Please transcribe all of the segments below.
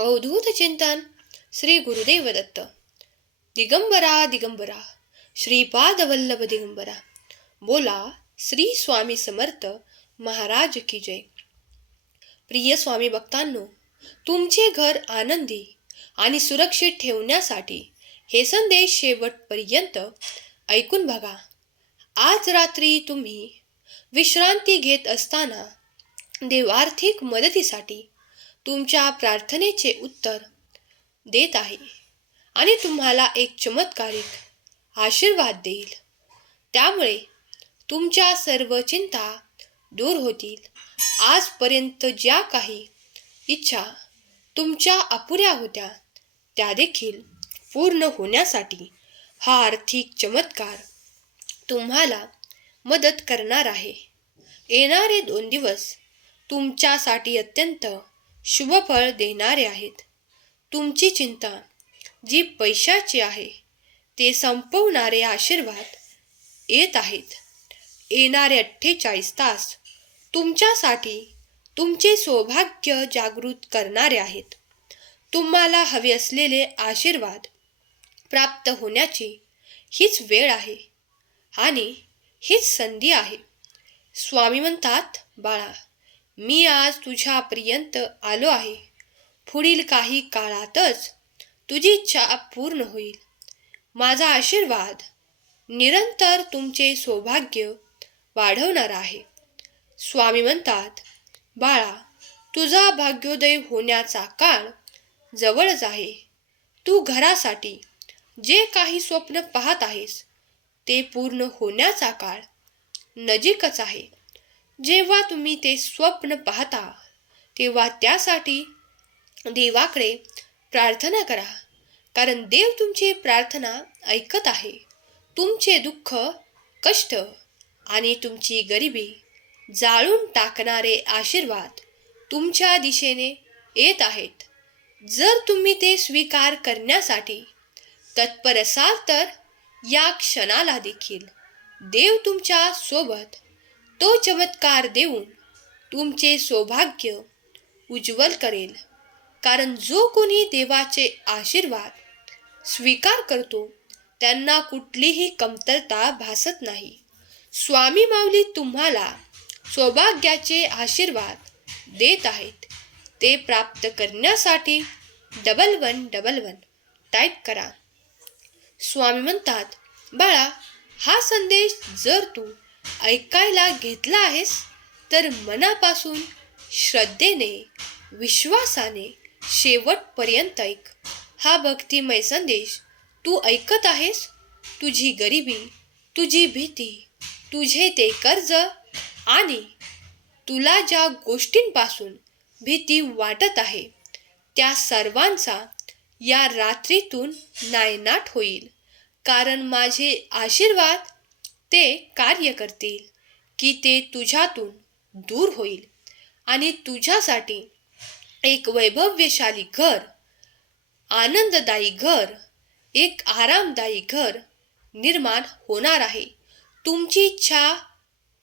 अवधूत चिंतन श्री गुरुदेव दत्त. दिगंबरा दिगंबरा श्रीपाद वल्लभ दिगंबरा. बोला श्री स्वामी समर्थ महाराज की जय. प्रिय स्वामी भक्तांनो, तुमचे घर आनंदी आणि सुरक्षित ठेवण्यासाठी हे संदेश शेवटपर्यंत ऐकून बघा. आज रात्री तुम्ही विश्रांती घेत असताना देव आर्थिक मदतीसाठी तुमच्या प्रार्थनेचे उत्तर देत आहे आणि तुम्हाला एक चमत्कारिक आशीर्वाद देईल. त्यामुळे तुमच्या सर्व चिंता दूर होतील. आजपर्यंत ज्या काही इच्छा तुमच्या अपुऱ्या होत्या त्या देखील पूर्ण होण्यासाठी हा आर्थिक चमत्कार तुम्हाला मदत करणार आहे. येणारे 2 दिवस तुमच्यासाठी अत्यंत शुभफळ देणारे आहेत. तुमची चिंता जी पैशाची आहे ते संपवणारे आशीर्वाद येत आहेत. येणारे 48 तास तुमच्यासाठी तुमचे सौभाग्य जागृत करणारे आहेत. तुम्हाला हवे असलेले आशीर्वाद प्राप्त होण्याची हीच वेळ आहे आणि हीच संधी आहे. स्वामी म्हणतात, बाळा, मी आज तुझ्यापर्यंत आलो आहे. पुढील काही काळातच तुझी इच्छा पूर्ण होईल. माझा आशीर्वाद निरंतर तुमचे सौभाग्य वाढवणार आहे. स्वामी म्हणतात, बाळा, तुझा भाग्योदय होण्याचा काळ जवळच आहे. तू घरासाठी जे काही स्वप्न पाहत आहेस ते पूर्ण होण्याचा काळ नजीकच आहे. जेव्हा तुम्ही ते स्वप्न पाहता तेव्हा त्यासाठी देवाकडे प्रार्थना करा, कारण देव तुमची प्रार्थना ऐकत आहे. तुमचे दुःख, कष्ट आणि तुमची गरिबी जाळून टाकणारे आशीर्वाद तुमच्या दिशेने येत आहेत. जर तुम्ही ते स्वीकार करण्यासाठी तत्पर असाल तर या क्षणाला देखील देव तुमच्या सोबत तो चमत्कार देऊन तुमचे सौभाग्य उज्ज्वल करेल. कारण जो कोणी देवाचे आशीर्वाद स्वीकार करतो त्यांना कुठलीही कमतरता भासत नाही. स्वामी माऊली तुम्हाला सौभाग्याचे आशीर्वाद देत आहेत. ते प्राप्त करण्यासाठी 1111 टाईप करा. स्वामी म्हणतात, बाळा, हा संदेश जर तू ऐकायला घेतला आहेस तर मनापासून श्रद्धेने, विश्वासाने शेवटपर्यंत ऐक. हा भक्तिमय संदेश तू ऐकत आहेस. तुझी गरिबी, तुझी भीती, तुझे ते कर्ज आणि तुला ज्या गोष्टींपासून भीती वाटत आहे त्या सर्वांचा या रात्रीतून नायनाट होईल. कारण माझे आशीर्वाद ते कार्य करतील की ते तुझ्यातून दूर होईल आणि तुझ्यासाठी एक वैभवशाली घर, आनंददायी घर, एक आरामदायी घर निर्माण होणार आहे. तुमची इच्छा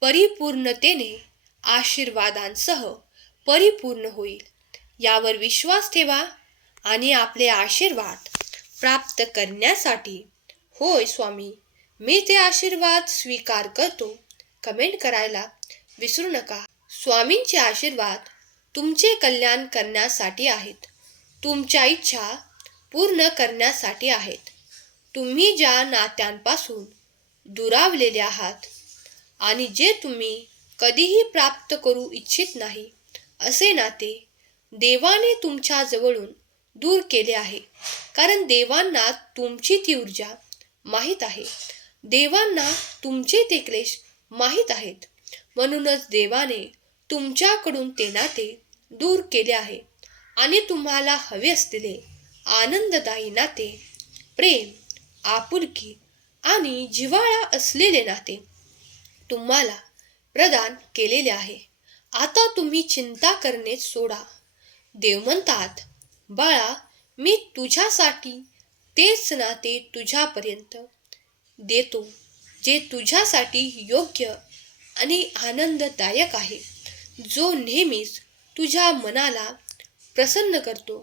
परिपूर्णतेने आशीर्वादांसह परिपूर्ण होईल. यावर विश्वास ठेवा आणि आपले आशीर्वाद प्राप्त करण्यासाठी होय स्वामी, मी ते आशीर्वाद स्वीकार करतो कमेंट करायला विसरू नका. स्वामींचे आशीर्वाद तुमचे कल्याण करण्यासाठी आहेत. तुमच्या इच्छा पूर्ण करण्यासाठी आहेत. तुम्ही ज्या नात्यांपासून दुरावलेले आहात आणि जे तुम्ही कधीही प्राप्त करू इच्छित नाही असे नाते देवाने तुमच्या जवळून दूर केले आहे. कारण देवांना तुमची ती ऊर्जा माहीत आहे. देवांना तुमचे ते क्लेश माहीत आहेत. म्हणूनच देवाने तुमच्याकडून ते नाते दूर केले आहे आणि तुम्हाला हवे असलेले आनंददायी नाते, प्रेम, आपुलकी आणि जिव्हाळा असलेले नाते तुम्हाला प्रदान केलेले आहे. आता तुम्ही चिंता करणे सोडा. देव म्हणतात, बाळा, मी तुझ्यासाठी तेच नाते तुझ्यापर्यंत देतो जे तुझ्यासाठी योग्य आणि आनंददायक आहे. जो नेहमीच तुझ्या मनाला प्रसन्न करतो.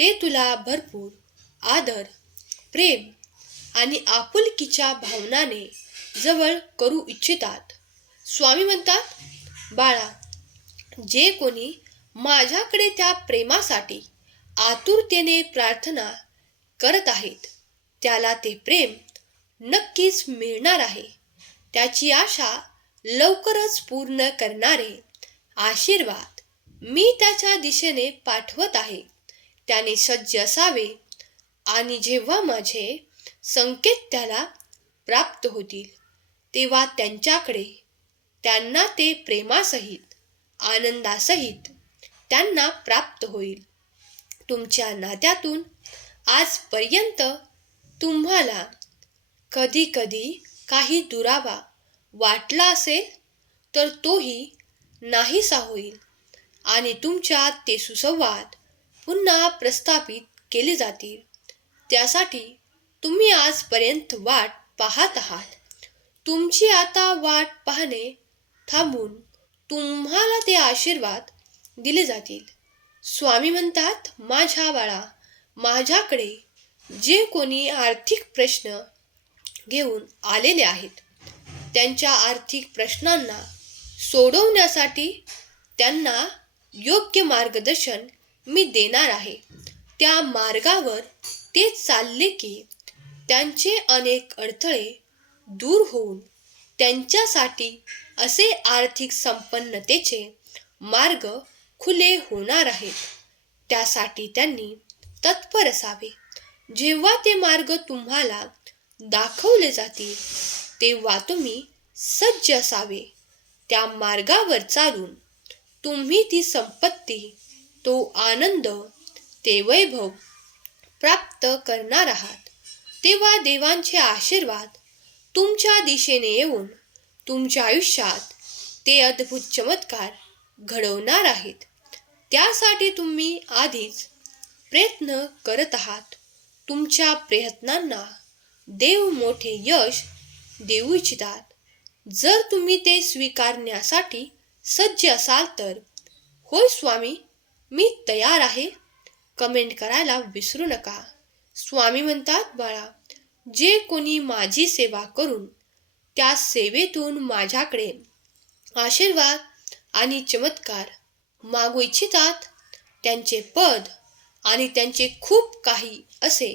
ते तुला भरपूर आदर, प्रेम आणि आपुलकीच्या भावनाने जवळ करू इच्छितात. स्वामी म्हणतात, बाळा, जे कोणी माझ्याकडे त्या प्रेमासाठी आतुरतेने प्रार्थना करत आहेत, त्याला ते प्रेम नक्कीच मिळणार आहे. त्याची आशा लवकरच पूर्ण करणारे आशीर्वाद मी त्याच्या दिशेने पाठवत आहे. त्याने सज्ज असावे आणि जेव्हा माझे संकेत त्याला प्राप्त होतील, तेव्हा त्यांना ते प्रेमासहित, आनंदासहित त्यांना प्राप्त होईल. तुमच्या नात्यातून आजपर्यंत तुम्हाला कधी कधी काही दुरावा वाटला असेल, तर तोही नाहीसा होईल आणि तुमच्यात ते सुसंवाद पुन्हा प्रस्थापित केले जातील. त्यासाठी तुम्ही आजपर्यंत वाट पाहत आहात. तुमची आता वाट पाहणे थांबून तुम्हाला ते आशीर्वाद दिले जातील. स्वामी म्हणतात, माझ्या बाळा, माझ्याकडे जे कोणी आर्थिक प्रश्न घेऊन आलेले आहेत, त्यांच्या आर्थिक प्रश्नांना सोडवण्यासाठी त्यांना योग्य मार्गदर्शन मी देणार आहे. त्या मार्गावर ते चालले की त्यांचे अनेक अडथळे दूर होऊन त्यांच्यासाठी असे आर्थिक संपन्नतेचे मार्ग खुले होणार आहेत. त्यासाठी त्यांनी तत्पर असावे. जेव्हा ते मार्ग तुम्हाला दाखवले जातील, तेव्हा तुम्ही सज्ज असावे. त्या मार्गावर चालून तुम्ही ती संपत्ती, तो आनंद, ते वैभव प्राप्त करणार आहात. तेव्हा देवांचे आशीर्वाद तुमच्या दिशेने येऊन तुमच्या आयुष्यात ते अद्भुत चमत्कार घडवणार आहेत. त्यासाठी तुम्ही आधीच प्रयत्न करत आहात. तुमच्या प्रयत्नांना देव मोठे यश देऊ इच्छितात. जर तुम्ही ते स्वीकारण्यासाठी सज्ज असाल तर, होय स्वामी, मी तयार आहे, कमेंट करायला विसरू नका. स्वामी म्हणतात, बाळा, जे कोणी माझी सेवा करून त्या सेवेतून माझ्याकडे आशीर्वाद आणि चमत्कार मागू इच्छितात, त्यांचे पद आणि त्यांचे खूप काही असे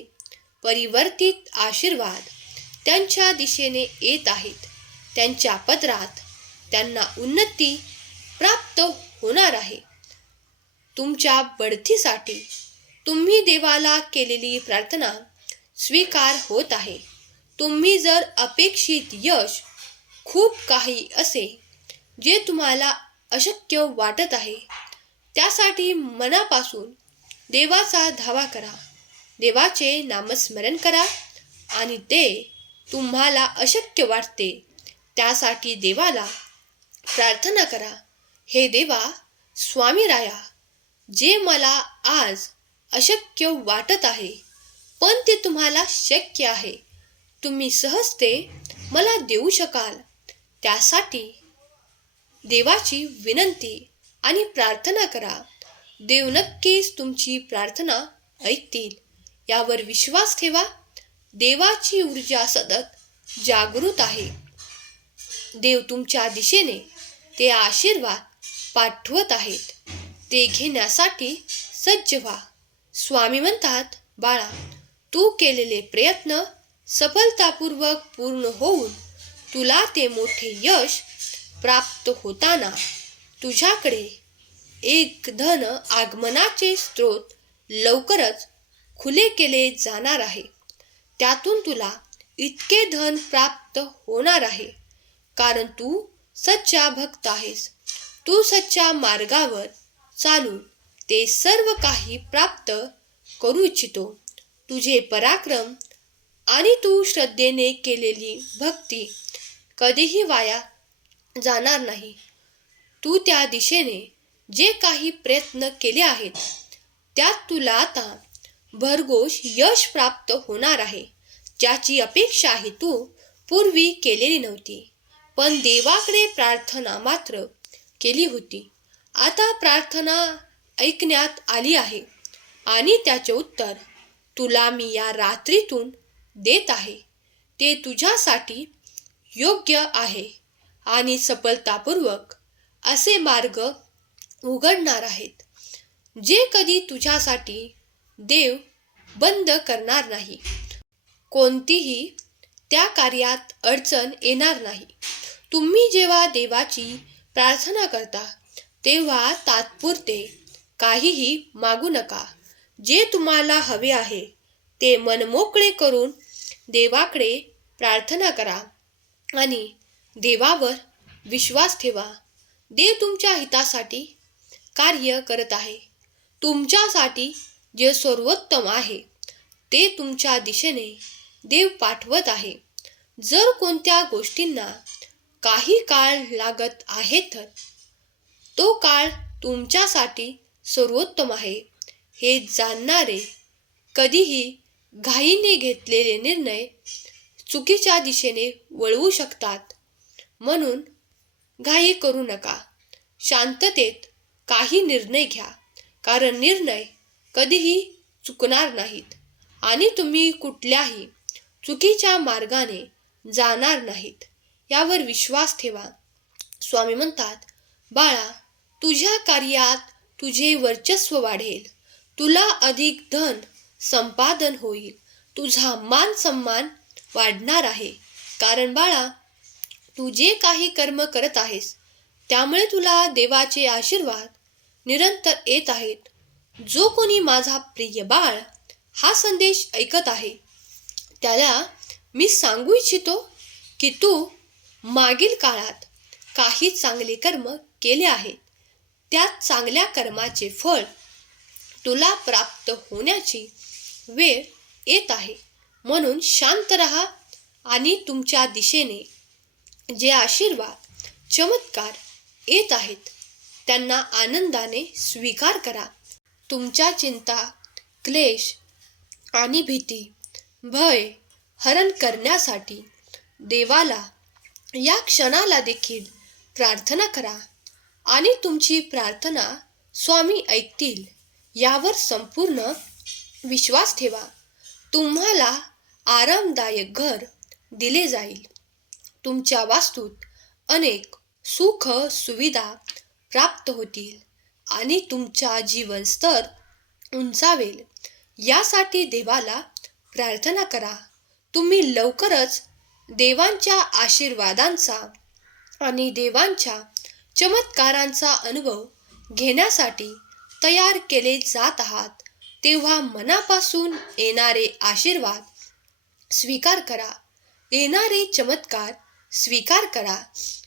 परिवर्तित आशीर्वाद त्यांच्या दिशेने येत आहेत. त्यांच्या पदरात त्यांना उन्नती प्राप्त होणार आहे. तुमच्या बढतीसाठी तुम्ही देवाला केलेली प्रार्थना स्वीकार होत आहे. तुम्ही जर अपेक्षित यश खूप काही असे जे तुम्हाला अशक्य वाटत आहे, त्यासाठी मनापासून देवाचा धावा करा. देवाचे नामस्मरण करा आणि ते तुम्हाला अशक्य वाटते त्यासाठी देवाला प्रार्थना करा. हे देवा, स्वामी राया, जे मला आज अशक्य वाटत आहे, पण ते तुम्हाला शक्य आहे, तुम्ही सहज ते मला देऊ शकाल. त्यासाठी देवाची विनंती आणि प्रार्थना करा. देव नक्कीच तुमची प्रार्थना ऐकतील, यावर विश्वास ठेवा. देवाची ऊर्जा सतत जागृत आहे. देव तुमच्या दिशेने ते आशीर्वाद पाठवत आहेत. ते घेण्यासाठी सज्ज व्हा. स्वामी म्हणतात, बाळा, तू केलेले प्रयत्न सफलतापूर्वक पूर्ण होऊन तुला ते मोठे यश प्राप्त होताना तुझ्याकडे एक धन आगमनाचे स्रोत लवकरच खुले केले जाणार आहे. त्यातून तुला इतके धन प्राप्त होणार आहे कारण तू सच्चा भक्त आहेस. तू सच्च्या मार्गावर चालून ते सर्व काही प्राप्त करू इच्छितो. तुझे पराक्रम आणि तू श्रद्धेने केलेली भक्ती कधीही वाया जाणार नाही. तू त्या दिशेने जे काही प्रयत्न केले आहेत, त्यात तुला आता भरघोस यश प्राप्त होणार आहे, ज्याची अपेक्षाही तू पूर्वी केलेली नव्हती, पण देवाकडे प्रार्थना मात्र केली होती. आता प्रार्थना ऐकण्यात आली आहे. आणि त्याचे उत्तर तुला मी या रात्रीतून देत आहे. ते तुझ्यासाठी योग्य आहे आणि सफलतापूर्वक असे मार्ग उघडणार आहेत जे कधी तुझ्यासाठी देव बंद करणार नाही. कोणतीही त्या कार्यात अडचण येणार नाही. तुम्ही जेव्हा देवाची प्रार्थना करता तेव्हा तात्पुरते काहीही मागू नका. जे तुम्हाला हवे आहे ते मनमोकळे करून देवाकडे प्रार्थना करा आणि देवावर विश्वास ठेवा. देव तुमच्या हितासाठी कार्य करत आहे. तुमच्यासाठी जे सर्वोत्तम आहे ते तुमच्या दिशेने देव पाठवत आहे. जर कोणत्या गोष्टींना काही काळ लागत आहे तर तो काळ तुमच्यासाठी सर्वोत्तम आहे हे जाणणारे कधीही घाईने घेतलेले निर्णय चुकीच्या दिशेने वळवू शकतात. म्हणून घाई करू नका. शांततेत काही निर्णय घ्या, कारण निर्णय कधीही चुकणार नाहीत आणि तुम्ही कुठल्याही चुकीच्या मार्गाने जाणार नाहीत यावर विश्वास ठेवा. स्वामी म्हणतात, बाळा, तुझ्या कार्यात तुझे वर्चस्व वाढेल. तुला अधिक धन संपादन होईल. तुझा मान सन्मान वाढणार आहे. कारण बाळा, तू जे काही कर्म करत आहेस त्यामुळे तुला देवाचे आशीर्वाद निरंतर येत आहेत. जो कोणी माझा प्रिय बाळ हा संदेश ऐकत आहे त्याला मी सांगू इच्छितो की तू मागील काळात काही चांगले कर्म केले आहेत. त्या चांगल्या कर्माचे फळ तुला प्राप्त होण्याची वेळ येत आहे. म्हणून शांत रहा आणि तुमच्या दिशेने जे आशीर्वाद चमत्कार येत आहेत त्यांना आनंदाने स्वीकार करा. तुमच्या चिंता, क्लेश आणि भीती, भय हरण करण्यासाठी देवाला या क्षणाला देखील प्रार्थना करा आणि तुमची प्रार्थना स्वामी ऐकतील यावर संपूर्ण विश्वास ठेवा. तुम्हाला आरामदायक घर दिले जाईल. तुमच्या वास्तूत अनेक सुख सुविधा प्राप्त होतील आणि तुमचा जीवन स्तर उंचावेल. यासाठी देवाला प्रार्थना करा. तुम्ही लवकरच देवांच्या आशीर्वादांचा आणि देवांच्या चमत्कारांचा अनुभव घेण्यासाठी तयार केले जात आहात. तेव्हा मनापासून येणारे आशीर्वाद स्वीकार करा. येणारे चमत्कार स्वीकार करा.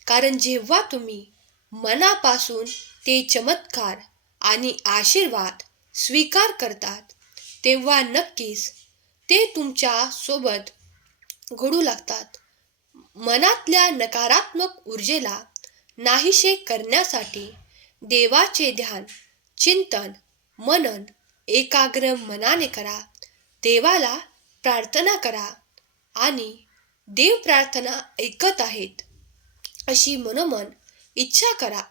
कारण जेव्हा तुम्ही मनापासून ते चमत्कार आणि आशीर्वाद स्वीकार करतात तेव्हा नक्कीच ते तुमच्या सोबत घडू लागतात. मनातल्या नकारात्मक ऊर्जेला नाहीसे करण्यासाठी देवाचे ध्यान, चिंतन, मनन एकाग्र मनाने करा. देवाला प्रार्थना करा आणि देव प्रार्थना ऐकत आहेत अशी मनोमन इच्छा करा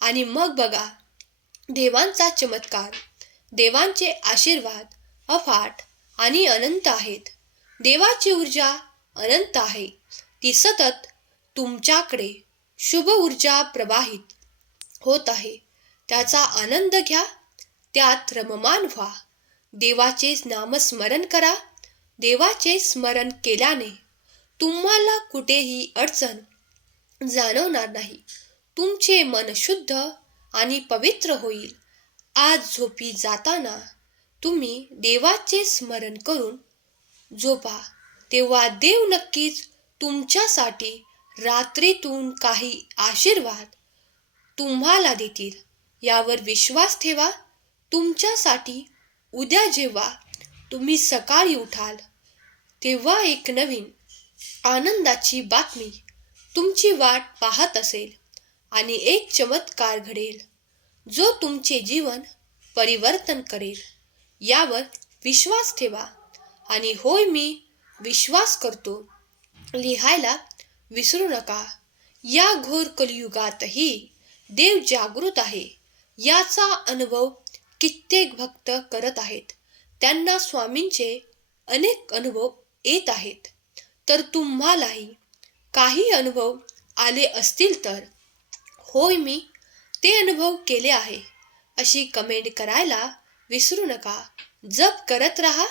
आणि मग बघा देवांचा चमत्कार. देवांचे आशीर्वाद अफाट आणि अनंत आहेत. देवाची ऊर्जा अनंत आहे. ती सतत तुमच्याकडे शुभ ऊर्जा प्रवाहित होत आहे. त्याचा आनंद घ्या. त्यात रममान व्हा. देवाचे नामस्मरण करा. देवाचे स्मरण केल्याने तुम्हाला कुठेही अडचण जाणवणार नाही. तुमचे मन शुद्ध आणि पवित्र होईल. आज झोपी जाताना तुम्ही देवाचे स्मरण करून झोपा. तेव्हा देव नक्कीच तुमच्यासाठी रात्रीतून काही आशीर्वाद तुम्हाला देतील यावर विश्वास ठेवा. तुमच्यासाठी उद्या जेव्हा तुम्ही सकाळी उठाल तेव्हा एक नवीन आनंदाची बातमी तुमची वाट पाहत असेल आणि एक चमत्कार घडेल जो तुमचे जीवन परिवर्तन करेल. यावर विश्वास ठेवा आणि होय मी विश्वास करतो लिहायला विसरू नका. या घोर कलियुगातही देव जागृत आहे याचा अनुभव कित्येक भक्त करत आहेत. त्यांना स्वामींचे अनेक अनुभव येत आहेत. तर तुम्हालाही काही अनुभव आले असतील तर होय मी ते अनुभव केले आहे अशी कमेंट करायला विसरू नका. जप करत राहा,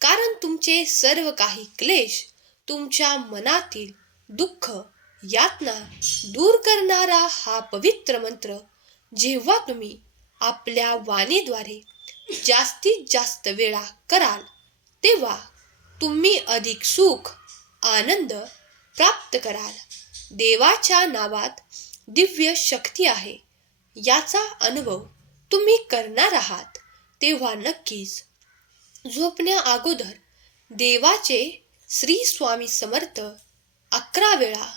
कारण तुमचे सर्व काही क्लेश, तुमच्या मनातील दुःख, यातना दूर करणारा हा पवित्र मंत्र जेव्हा तुम्ही आपल्या वाणीद्वारे जास्तीत जास्त वेळा कराल तेव्हा तुम्ही अधिक सुख, आनंद प्राप्त कराल. देवाच्या नावात दिव्य शक्ती आहे याचा अनुभव तुम्ही करणार आहात तेव्हा नक्कीच झोपण्या अगोदर देवाचे श्री स्वामी समर्थ 11 वेळा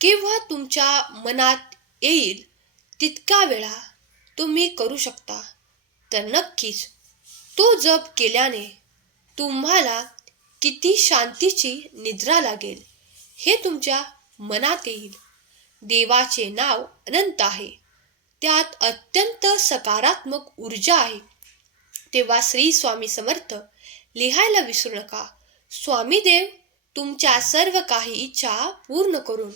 केव्हा तुमच्या मनात येईल तितका वेळा तुम्ही करू शकता. तर नक्कीच तो जप केल्याने तुम्हाला किती शांतीची निद्रा लागेल हे तुमच्या मनात येईल. देवाचे नाव अनंत आहे, त्यात अत्यंत सकारात्मक ऊर्जा आहे. तेव्हा श्री स्वामी समर्थ लिहायला विसरू नका. स्वामी देव तुमच्या सर्व काही इच्छा पूर्ण करून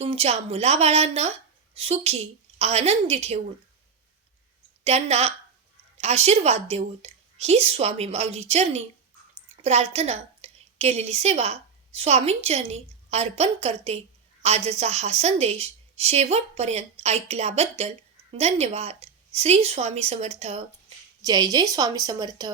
तुमच्या मुलाबाळांना सुखी आनंदी ठेवून त्यांना आशीर्वाद देऊत ही स्वामी माऊली चरणी प्रार्थना केलेली सेवा स्वामींचरणी अर्पण करते. आजचा हा संदेश शेवटपर्यंत ऐकल्याबद्दल धन्यवाद. श्री स्वामी समर्थ. जय जय स्वामी समर्थ.